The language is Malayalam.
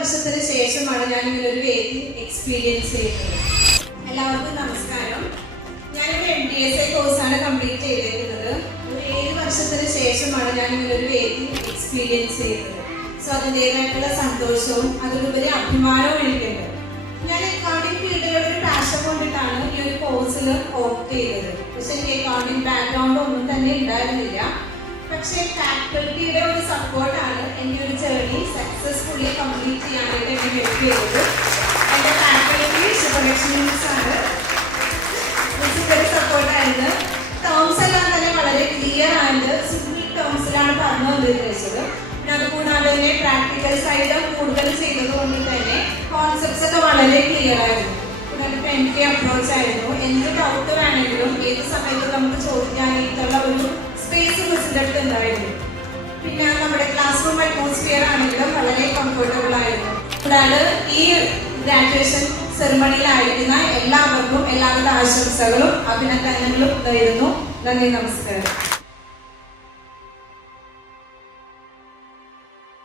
വർഷത്തിന് ശേഷമാണ് ഞാൻ ഇങ്ങനൊരു വേദി എക്സ്പീരിയൻസ് ചെയ്യുന്നത്. എല്ലാവർക്കും നമസ്കാരം. ഞാനൊരു MDSA കോഴ്സാണ് കംപ്ലീറ്റ് ചെയ്തിരിക്കുന്നത്. ഒരു 7 വർഷത്തിന് ശേഷമാണ് ഞാൻ ഇങ്ങനൊരു വേദി എക്സ്പീരിയൻസ് ചെയ്യുന്നത്. സോ അതിൻ്റെതായിട്ടുള്ള സന്തോഷവും അതിലുപരി അഭിമാനവും എനിക്കുണ്ട്. ഞാൻ അക്കൗണ്ടിങ് ഫീൽഡിലുള്ള ഒരു പാഷൻ കൊണ്ടിട്ടാണ് ഈ ഒരു കോഴ്സിൽ ഓപ്റ്റ് ചെയ്തത്. പക്ഷെ എനിക്ക് അക്കൗണ്ടിങ് ബാക്ക്ഗ്രൗണ്ട് ഒന്നും തന്നെ ഉണ്ടായിരുന്നില്ല. പക്ഷേ ഫാക്കൽറ്റിയുടെ ഒരു സപ്പോർട്ടാണ് എൻ്റെ ഒരു ജേർണി സക്സസ്ഫുള്ളി കംപ്ലീറ്റ് ചെയ്യാനായിട്ട് എന്നെ ഹെൽപ്പ് ചെയ്തത്. എൻ്റെ ഫാക്കൽറ്റി ശുഭലക്ഷ്മി മിസ്സാണ്. മിസ്സിൻ്റെ ഒരു സപ്പോർട്ടായിരുന്നു. ടേംസ് എല്ലാം തന്നെ വളരെ ക്ലിയർ ആയിട്ട് സിമ്പിൾ ടേംസിലാണ് പറഞ്ഞു വന്നിരുന്നത്. പിന്നെ അതുകൂടാതെ തന്നെ പ്രാക്ടിക്കൽ സൈഡ് കൂടുതൽ ചെയ്തത് കൊണ്ട് തന്നെ കോൺസെപ്റ്റ്സ് ഒക്കെ വളരെ ക്ലിയർ ആയിരുന്നു. പിന്നെ എനിക്ക് അപ്രോച്ച് ആയിരുന്നു. എന്ത് ഡൗട്ട് വേണമെങ്കിലും ഏത് സമയത്തും നമുക്ക് ചോദിക്കാനായിട്ടുള്ള ഒരു സ്പേസ് മിസ്സിൻ്റെ അടുത്ത് ഉണ്ടായിരുന്നു. പിന്നെ നമ്മുടെ ക്ലാസ് റൂം അറ്റ്മോസ്ഫിയർ ആണെങ്കിലും വളരെ കംഫർട്ടബിൾ ആയിരുന്നു. കൂടാതെ ഈ ഗ്രാജുവേഷൻ സെറിമണിയിലായിരിക്കുന്ന എല്ലാവർക്കും എല്ലാവിധ ആശംസകളും അഭിനന്ദനങ്ങളും നേരുന്നു. നന്ദി, നമസ്കാരം.